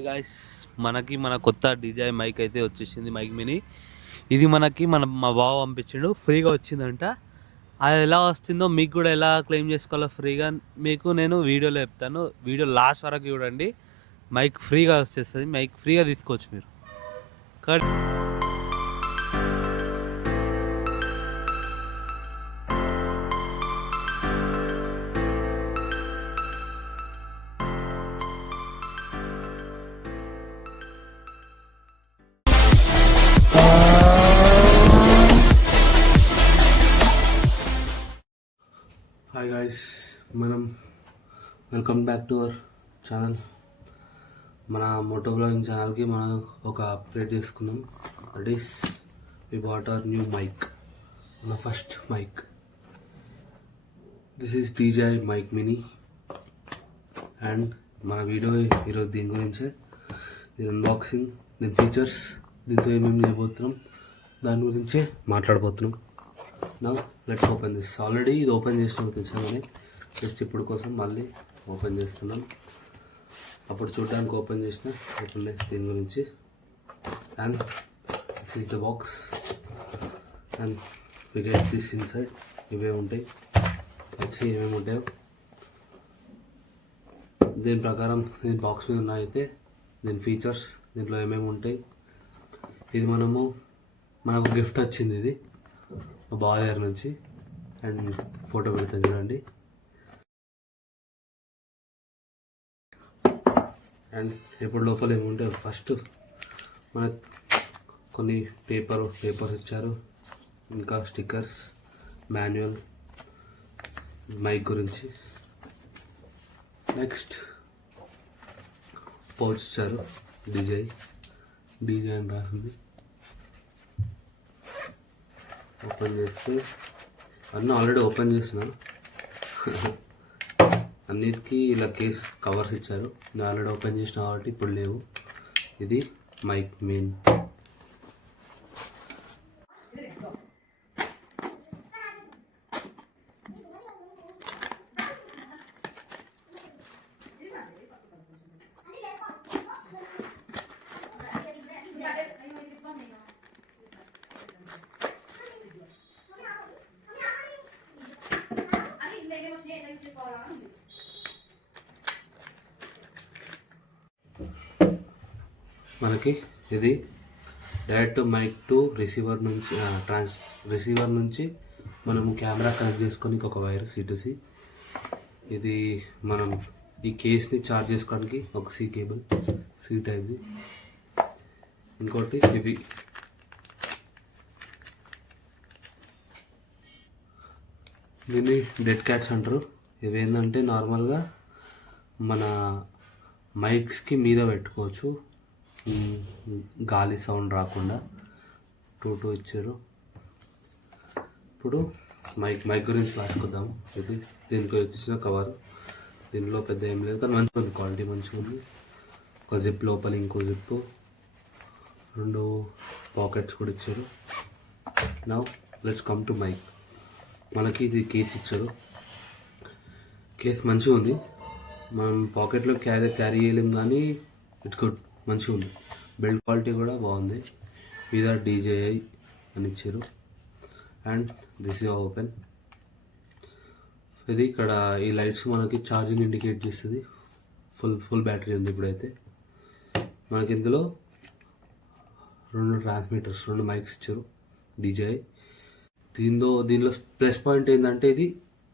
Hi guys, మన కొత్త DJI mic అయితే వచ్చేసింది, మైక్ మినీ. ఇది మా బావ పంపించాడు, ఫ్రీగా వచ్చిందంట. అది ఎలా వస్తుందో, మీకు కూడా ఎలా క్లెయిమ్ చేసుకోవాలో ఫ్రీగా మీకు నేను వీడియోలో చెప్తాను. వీడియో లాస్ట్ వరకు చూడండి. మైక్ ఫ్రీగా వచ్చేస్తుంది, మైక్ ఫ్రీగా తీసుకోవచ్చు మీరు. Hi guys, welcome back to our channel. మన మోటో బ్లాగింగ్ ఛానల్కి మనం ఒక అప్డేట్ చేసుకున్నాం. That is we bought our new mic, మన first mic. This is DJI mic mini. And మన వీడియో ఈరోజు దీని గురించే, దీని అన్బాక్సింగ్, దీని ఫీచర్స్, దీంతో ఏమేమి చేయబోతున్నాం దాని గురించే మాట్లాడబోతున్నాం. నా లెట్స్ ఓపెన్ దిస్. ఆల్రెడీ ఇది ఓపెన్ చేసినప్పుడు తెచ్చాను, కానీ జస్ట్ ఇప్పుడు కోసం మళ్ళీ ఓపెన్ చేస్తున్నాం. అప్పుడు చూడడానికి ఓపెన్ చేసిన దీని గురించి. And this is the box and we get this inside. ఇవే ఉంటాయి, వచ్చి ఏమేమి ఉంటాయో దీని ప్రకారం దీని బాక్స్ మీద ఉన్నాయితే దీని ఫీచర్స్, దీంట్లో ఏమేమి ఉంటాయి. ఇది మనకు గిఫ్ట్ వచ్చింది, ఇది మా బావ దగ్గర నుంచి. అండ్ ఫోటో పెడతాను చూడండి. అండ్ ఇప్పుడు లోపల ఏముంటాయి, ఫస్ట్ మనకు కొన్ని పేపర్స్ ఇచ్చారు, ఇంకా స్టిక్కర్స్, మాన్యువల్, మైక్ గురించి. నెక్స్ట్ పౌచ్ ఇచ్చారు, DJI అని రాసింది. ఓపెన్ చేస్తే అన్నీ ఆల్రెడీ ఓపెన్ చేసిన అన్నిటికీ ఇలా కేస్ కవర్స్ ఇచ్చారు. నేను ఆల్రెడీ ఓపెన్ చేసిన కాబట్టి ఇప్పుడు లేవు. ఇది మైక్ మెయిన్. మనకి ఇది డైరెక్ట్ మైక్ టు రిసీవర్ నుంచి మనము కెమెరా కనెక్ట్ చేసుకొని ఒక వైర్ C2C. ఇది మనం ఈ కేస్ని ఛార్జ్ చేసుకోవడానికి ఒక C కేబుల్, C టైప్ది. ఇంకోటి ఇవి దీన్ని డెడ్ క్యాట్స్ అంటారు. ఇవి ఏంటంటే నార్మల్గా మన మైక్స్కి మీద పెట్టుకోవచ్చు, గాలి సౌండ్ రాకుండా. టూ ఇచ్చారు. ఇప్పుడు మైక్ గురించి రాసుకుందాము. ఇది దీనికి వచ్చిన కవర్, దీనిలో పెద్ద ఏం లేదు, కానీ మంచిగా ఉంది, క్వాలిటీ మంచిగా ఉంది. ఒక జిప్ లోపల ఇంకో జిప్పు, 2 పాకెట్స్ కూడా ఇచ్చారు. Now let's come to mic. మనకి ఇది కేస్ ఇచ్చారు. కేస్ మంచిగా ఉంది, మనం పాకెట్లో క్యారీ చేయలేము, కానీ ఇట్స్ గుడ్, మంచిగా ఉంది. బిల్డ్ క్వాలిటీ కూడా బాగుంది. మీద DJI అని ఇచ్చారు. And this is open. ఇది ఇక్కడ ఈ లైట్స్ మనకి ఛార్జింగ్ ఇండికేట్ చేస్తుంది. ఫుల్ బ్యాటరీ ఉంది ఇప్పుడైతే. మనకి ఇందులో 2 ట్రాన్స్మిటర్స్, 2 మైక్స్ ఇచ్చారు DJI. దీనిలో ప్లస్ పాయింట్ ఏంటంటే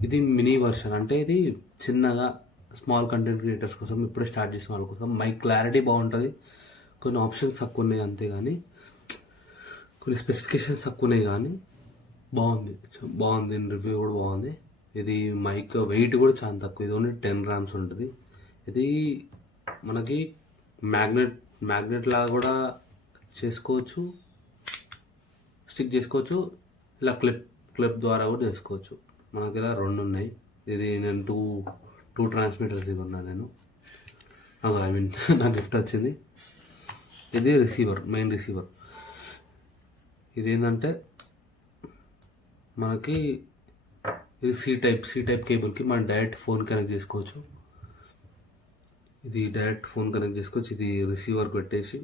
ఇది మినీ వర్షన్, అంటే ఇది చిన్నగా స్మాల్ కంటెంట్ క్రియేటర్స్ కోసం, ఇప్పుడే స్టార్ట్ చేసిన వాళ్ళ కోసం. మైక్ క్లారిటీ బాగుంటుంది, కొన్ని ఆప్షన్స్ తక్కువ ఉన్నాయి అంతేగాని, కొన్ని స్పెసిఫికేషన్స్ తక్కువ ఉన్నాయి, కానీ బాగుంది. రివ్యూ కూడా బాగుంది. ఇది మైక్ వెయిట్ కూడా చాలా తక్కువ, ఇది ఓన్లీ 10 grams ఉంటుంది. ఇది మనకి మ్యాగ్నెట్ లాగా కూడా చేసుకోవచ్చు, స్టిక్ చేసుకోవచ్చు, ఇలా క్లిప్ ద్వారా కూడా చేసుకోవచ్చు. మనకి ఇలా 2 ఉన్నాయి. ఇది నేను టూ ట్రాన్స్మిటర్స్ తీసుకున్నాను నేను. నా గిఫ్ట్ వచ్చింది. ఇది మెయిన్ రిసీవర్. ఇదేంటంటే మనకి ఇది సి టైప్ కేబుల్కి మనం డైరెక్ట్ ఫోన్ కనెక్ట్ చేసుకోవచ్చు. ఇది డైరెక్ట్ ఫోన్ కనెక్ట్ చేసుకోవచ్చు. ఇది రిసీవర్కి పెట్టేసి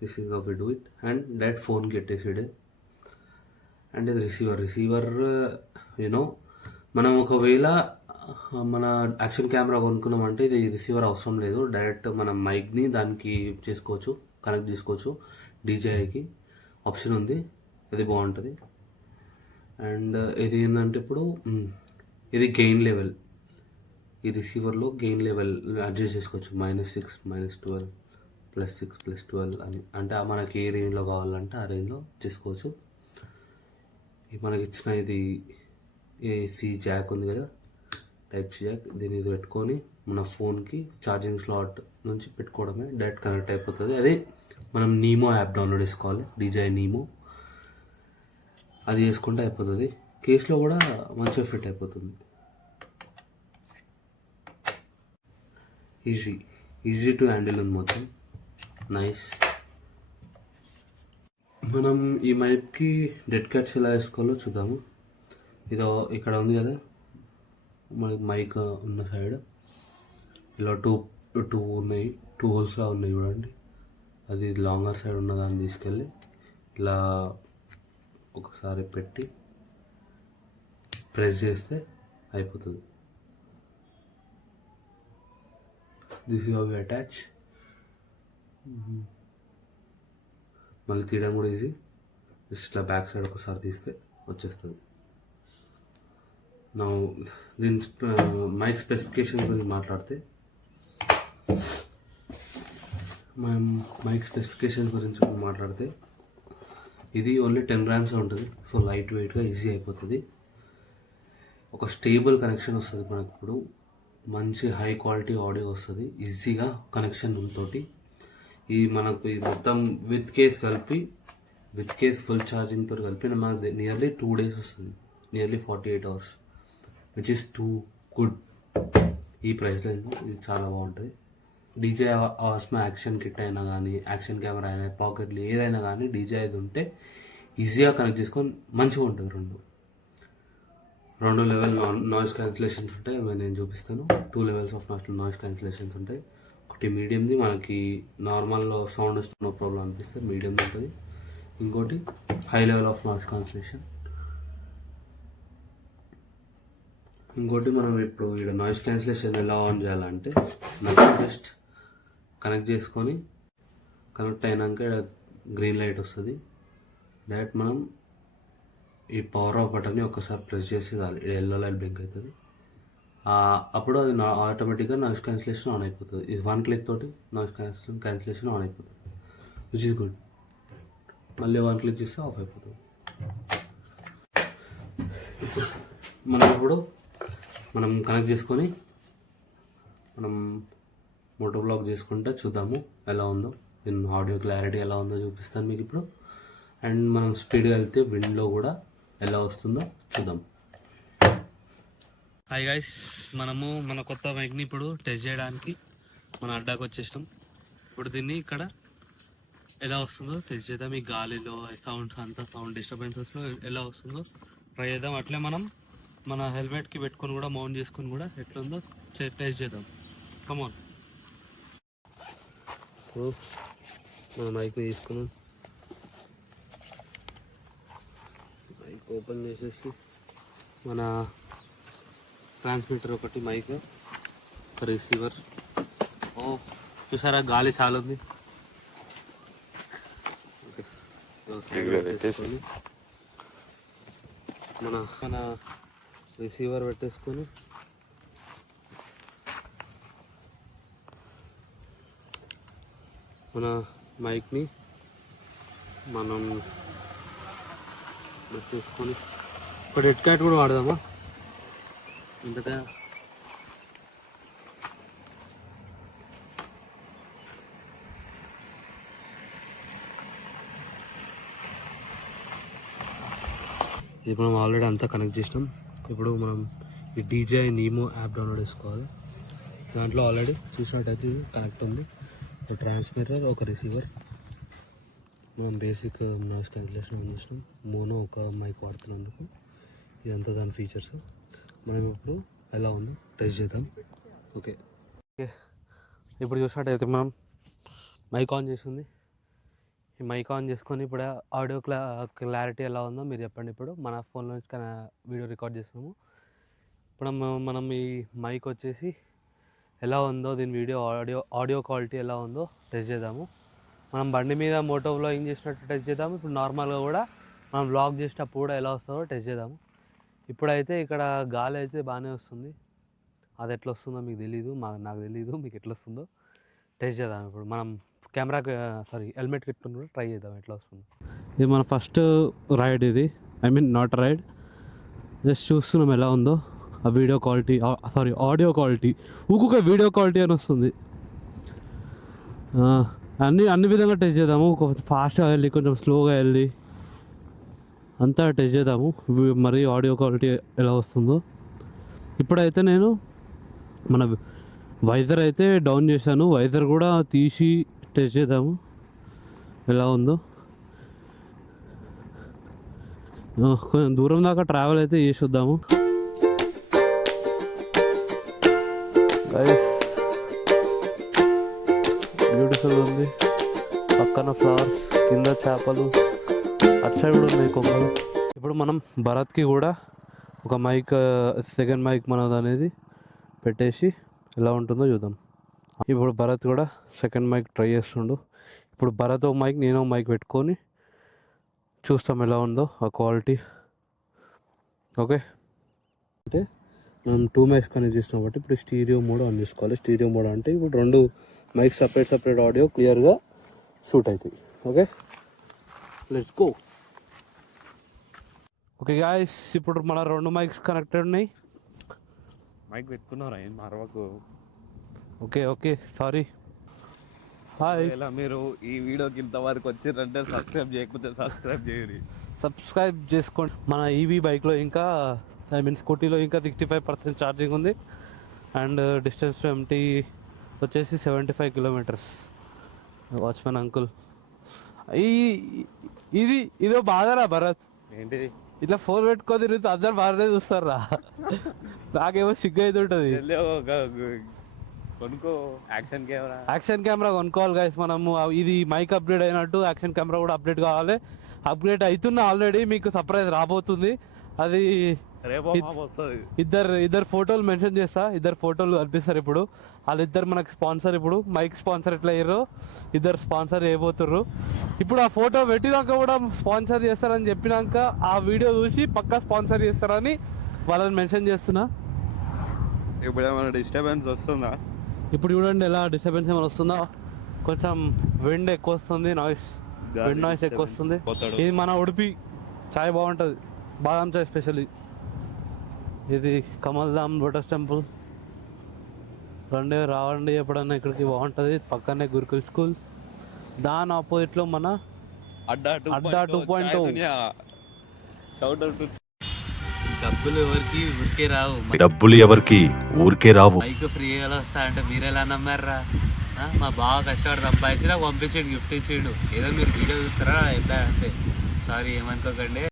this is how we do it. And direct ఫోన్కి పెట్టేసాడు. అండ్ ఇది రిసీవర్ యూనో మనం ఒకవేళ మన యాక్షన్ కెమెరా కొనుక్కున్నామంటే ఇది రిసీవర్ అవసరం లేదు. డైరెక్ట్ మనం మైక్ని దానికి చేసుకోవచ్చు, కనెక్ట్ చేసుకోవచ్చు. డీజేఐకి ఆప్షన్ ఉంది, ఇది బాగుంటుంది. అండ్ ఇది ఏంటంటే ఇప్పుడు ఇది గెయిన్ లెవెల్. ఈ రిసీవర్లో గెయిన్ లెవెల్ అడ్జస్ట్ చేసుకోవచ్చు. -6, -12, +6, +12 అని. అంటే మనకి ఏ రేంజ్లో కావాలంటే ఆ రేంజ్లో చేసుకోవచ్చు. మనకి ఇచ్చిన ఇది ఏసీ జాక్ ఉంది కదా, టైప్ సి జాక్, దీన్ని ఇది పెట్టుకొని మన ఫోన్కి ఛార్జింగ్ స్లాట్ నుంచి పెట్టుకోవడమే, డైరెక్ట్ కనెక్ట్ అయిపోతుంది. అదే మనం నీమో యాప్ డౌన్లోడ్ చేసుకోవాలి, డీజే నీమో. అది చేసుకుంటే అయిపోతుంది. కేసులో కూడా మంచిగా ఫిట్ అయిపోతుంది. ఈజీ టు హ్యాండిల్ ఉంది మొత్తం. నైస్. మనం ఈ మైక్కి డెడ్ క్యాట్స్ ఎలా వేసుకోవాలో చూద్దాము. ఇదో ఇక్కడ ఉంది కదా మనకి మైక్ ఉన్న సైడ్, ఇలా టూ ఉన్నాయి, 2 హోల్స్లా ఉన్నాయి చూడండి. అది లాంగర్ సైడ్ ఉన్న దాన్ని తీసుకెళ్ళి ఇలా ఒకసారి పెట్టి ప్రెస్ చేస్తే అయిపోతుంది. This is how we attach. మళ్ళీ తీయడం కూడా ఈజీ. జస్ట్ ఇట్లా బ్యాక్ సైడ్ ఒకసారి తీస్తే వచ్చేస్తుంది. నా దీని మైక్ స్పెసిఫికేషన్ గురించి మాట్లాడితే, మనం మైక్ స్పెసిఫికేషన్ గురించి మాట్లాడితే ఇది ఓన్లీ 10 grams ఉంటుంది. సో లైట్ వెయిట్గా ఈజీ అయిపోతుంది. ఒక స్టేబుల్ కనెక్షన్ వస్తుంది మనకి. ఇప్పుడు మంచి హై క్వాలిటీ ఆడియో వస్తుంది ఈజీగా కనెక్షన్ తోటి. ఇది మనకు ఇది మొత్తం విత్ కేస్ ఫుల్ ఛార్జింగ్ తోటి కలిపి మనకు నియర్లీ 2 days వస్తుంది, nearly 48 hours, which is too good. ఈ ప్రైస్లో ఇది చాలా బాగుంటుంది. డీజే ఆస్మా యాక్షన్ కిట్ అయినా కానీ, యాక్షన్ కెమెరా అయినా, పాకెట్లు ఏదైనా కానీ డీజే ఇది ఉంటే ఈజీగా కనెక్ట్ చేసుకొని మంచిగా ఉంటుంది. రెండు లెవెల్ నాయిస్ క్యాన్సిలేషన్స్ ఉంటాయి, నేను చూపిస్తాను. 2 levels ఆఫ్ నాయిస్ క్యాన్సిలేషన్స్ ఉంటాయి. ఒకటి మీడియంది, మనకి నార్మల్లో సౌండ్ వస్తున్న ప్రాబ్లం అనిపిస్తే మీడియం ఉంటుంది. ఇంకోటి high level of noise cancellation. ఇంకోటి మనం ఇప్పుడు ఇక్కడ నాయిస్ క్యాన్సిలేషన్ ఎలా ఆన్ చేయాలంటే, మనం జస్ట్ కనెక్ట్ చేసుకొని, కనెక్ట్ అయినాక గ్రీన్ లైట్ వస్తుంది. డైరెక్ట్ మనం ఈ పవర్ ఆఫ్ బటన్ని ఒక్కసారి ప్రెస్ చేసి ఎల్లో లైట్ బ్లింక్ అవుతుంది. అప్పుడు అది ఆటోమేటిక్గా నాయిస్ క్యాన్సిలేషన్ ఆన్ అయిపోతుంది. ఇది 1 click తోటి నాయిస్ క్యాన్సిలేషన్ ఆన్ అయిపోతుంది, విచ్ ఇస్ గుడ్. మళ్ళీ 1 click చేస్తే ఆఫ్ అయిపోతుంది. మనం కనెక్ట్ చేసుకొని మనం మోటో బ్లాగ్ చేసుకుంటే చూద్దాము ఎలా ఉందో. దీని ఆడియో క్లారిటీ ఎలా ఉందో చూపిస్తాను మీకు ఇప్పుడు. అండ్ మనం స్పీడ్గా వెళ్తే విండ్లో కూడా ఎలా వస్తుందో చూద్దాం. హాయ్ గైస్, మనము మన కొత్త మైక్ని ఇప్పుడు టెస్ట్ చేయడానికి మన అడ్డాకి వచ్చేసాం. ఇప్పుడు దీన్ని ఇక్కడ ఎలా వస్తుందో టెస్ట్ చేద్దాం. ఈ గాలిలో సౌండ్ డిస్టర్బెన్సెస్లో ఎలా వస్తుందో ట్రై చేద్దాం. అట్లే మనం మన హెల్మెట్కి పెట్టుకొని కూడా మౌంట్ చేసుకొని కూడా ఎట్లుందో టెస్ట్ చేద్దాం. కమాన్. ఇప్పుడు మన మైక్ తీసుకున్నాం, మైక్ ఓపెన్ చేసేసి మన ట్రాన్స్మిటర్ ఒకటి, మైక్, రిసీవర్. చూసారా గాలి చాలా ఉంది. మన రిసీవర్ పెట్టేసుకొని మన మైక్ని మనం పెట్టేసుకొని ఒక డెడ్ క్యాట్ కూడా వాడదామా? ఇంతటా ఇది మనం ఆల్రెడీ అంతా కనెక్ట్ చేసినాం. ఇప్పుడు మనం ఈ డీజే నీమో యాప్ డౌన్లోడ్ చేసుకోవాలి. దాంట్లో ఆల్రెడీ చూసినట్టయితే ఇది కనెక్ట్ ఉంది. ఒక ట్రాన్స్మిటర్, ఒక రిసీవర్. మనం బేసిక్ నాయిస్ క్యాన్సిలేషన్ చేసినాం. మోనో ఒక మైక్ వాడుతున్నందుకు ఇదంతా దాని ఫీచర్స్. మనం ఇప్పుడు ఎలా ఉందో టెస్ట్ చేద్దాం. ఓకే, ఇప్పుడు చూసినట్టయితే మనం మైక్ ఆన్ చేసింది. ఈ మైక్ ఆన్ చేసుకొని ఇప్పుడు ఆడియో క్లారిటీ ఎలా ఉందో మీరు చెప్పండి. ఇప్పుడు మన ఫోన్లో నుంచి వీడియో రికార్డ్ చేస్తున్నాము. ఇప్పుడు మనం ఈ మైక్ వచ్చేసి ఎలా ఉందో, దీని ఆడియో క్వాలిటీ ఎలా ఉందో టెస్ట్ చేద్దాము. మనం బండి మీద మోటో వ్లాగింగ్ చేసినట్టు టెస్ట్ చేద్దాము. ఇప్పుడు నార్మల్గా కూడా మనం వ్లాగ్ చేసేటప్పుడు కూడా ఎలా వస్తుందో టెస్ట్ చేద్దాము. ఇప్పుడైతే ఇక్కడ గాలి అయితే బాగానే వస్తుంది. అది ఎట్లా వస్తుందో మీకు తెలీదు, నాకు తెలీదు మీకు ఎట్లా వస్తుందో టెస్ట్ చేద్దాం. ఇప్పుడు మనం హెల్మెట్ పెట్టుకుని కూడా ట్రై చేద్దాం ఎట్లా వస్తుందో. ఇది మన ఫస్ట్ రైడ్, ఇది నాట్ రైడ్, జస్ట్ చూస్తున్నాం ఎలా ఉందో ఆ వీడియో క్వాలిటీ, ఆడియో క్వాలిటీ. ఊకొక వీడియో క్వాలిటీ అని వస్తుంది. అన్ని విధంగా టెస్ట్ చేద్దాము. ఫాస్ట్గా వెళ్ళి కొంచెం స్లోగా వెళ్ళి అంతా టెస్ట్ చేద్దాము మరి ఆడియో క్వాలిటీ ఎలా వస్తుందో. ఇప్పుడైతే నేను మన వైజర్ అయితే డౌన్ చేశాను, వైజర్ కూడా తీసి టెస్ట్ చేద్దాము ఎలా ఉందో. కొంచెం దూరం దాకా ట్రావెల్ అయితే చేసి వద్దాము. బ్యూటిఫుల్ ఉంది, పక్కన ఫ్లవర్స్, కింద చేపలు, అటు సైడ్ కూడా ఉన్నాయి కొమ్మలు. ఇప్పుడు మనం భరత్కి కూడా ఒక మైక్, సెకండ్ మైక్ మనది అనేది పెట్టేసి ఎలా ఉంటుందో చూద్దాం. ఇప్పుడు భరత్ కూడా సెకండ్ మైక్ ట్రై చేస్తుండు. ఇప్పుడు భరత్ ఒక మైక్, నేను ఒక మైక్ పెట్టుకొని చూస్తాం ఎలా ఉందో ఆ క్వాలిటీ. ఓకే, అంటే మనం 2 మైక్స్ కనెక్ట్ చేస్తున్నాం కాబట్టి ఇప్పుడు స్టీరియో మోడ్ ఆన్ చేసుకోవాలి. స్టీరియో మోడ్ అంటే ఇప్పుడు 2 మైక్ సపరేట్ ఆడియో క్లియర్గా షూట్ అవుతాయి. Okay, let's go. Okay guys, ఇప్పుడు మన 2 మైక్స్ కనెక్టెడ్ ఉన్నాయి. మైక్ పెట్టుకున్నారా ఏం మరవకు. Okay sorry. హాయ్, ఇలా మీరు ఈ వీడియోకి ఇంతవరకు వచ్చిరంటే సబ్స్క్రైబ్ చేయకపోతే సబ్స్క్రైబ్ చేయరు, సబ్స్క్రైబ్ చేసుకోండి. మన ఈవీ బైక్లో ఇంకా స్కూటీలో ఇంకా 65% ఛార్జింగ్ ఉంది. అండ్ డిస్టెన్స్ ఎంటీ వచ్చేసి 75 కిలోమీటర్స్. వాచ్మెన్ అంకుల్, ఇదో బాధరా భరత్, ఏంటిది ఇట్లా ఫోన్ పెట్టుకొని తిరుగుతూ అందరు బాగానే చూస్తారా, నాకేమో సిగ్గు అయితే ఉంటుంది. కొనుక్కో యాక్షన్ కెమెరా కొనుక్కోవాలి గైస్ మనము. ఇది మైక్ అప్గ్రేడ్ అయినట్టు యాక్షన్ కెమెరా కూడా అప్డేట్ కావాలి. అప్గ్రేడ్ అవుతున్నా ఆల్రెడీ, మీకు సర్ప్రైజ్ రాబోతుంది. అది ఇద్దరు ఫోటోలు మెన్షన్ చేస్తా, 2 ఫోటోలు కనిపిస్తారు. ఇప్పుడు వాళ్ళిద్దరు మనకు స్పాన్సర్. ఇప్పుడు మైక్ స్పాన్సర్ ఎట్లా అయ్యారో 2 స్పాన్సర్ చేయబోతుర్రు. ఇప్పుడు ఆ ఫోటో పెట్టినాక కూడా స్పాన్సర్ చేస్తారని చెప్పినాక ఆ వీడియో చూసి పక్కా స్పాన్సర్ చేస్తారని వాళ్ళని మెన్షన్ చేస్తున్నా. ఇప్పుడు ఏమైనా డిస్టర్బెన్స్ వస్తుందా? ఇప్పుడు చూడండి ఎలా డిస్టర్బెన్స్ ఏమైనా వస్తుందా. కొంచెం విండ్ ఎక్కువ వస్తుంది, విండ్ నాయిస్ ఎక్కువ వస్తుంది. ఇది మన ఉడిపి చాయ్ బాగుంటుంది, బాదం చాయ్ స్పెషల్లీ. ఇది కమల్ధామ్ లోటస్ టెంపుల్. రావండి ఎప్పుడన్నా ఇక్కడికి, బాగుంటుంది. పక్కనే గురుకుల్ స్కూల్, దాని ఆపోజిట్లో మన అడ్డా 2.0. డబ్బులు ఎవరికి ఊరికే రావు. బైక్ ఫ్రీ ఎలా వస్తా అంటే మీరు ఎలా నమ్మారా? మా బాగా కష్టపడి సంపాదించి నాకు పంపించండి, గిఫ్ట్ ఇచ్చిండు. ఏదో మీరు వీడియో చూస్తారా ఎట్లా అంటే సారీ ఏమనుకోకండి.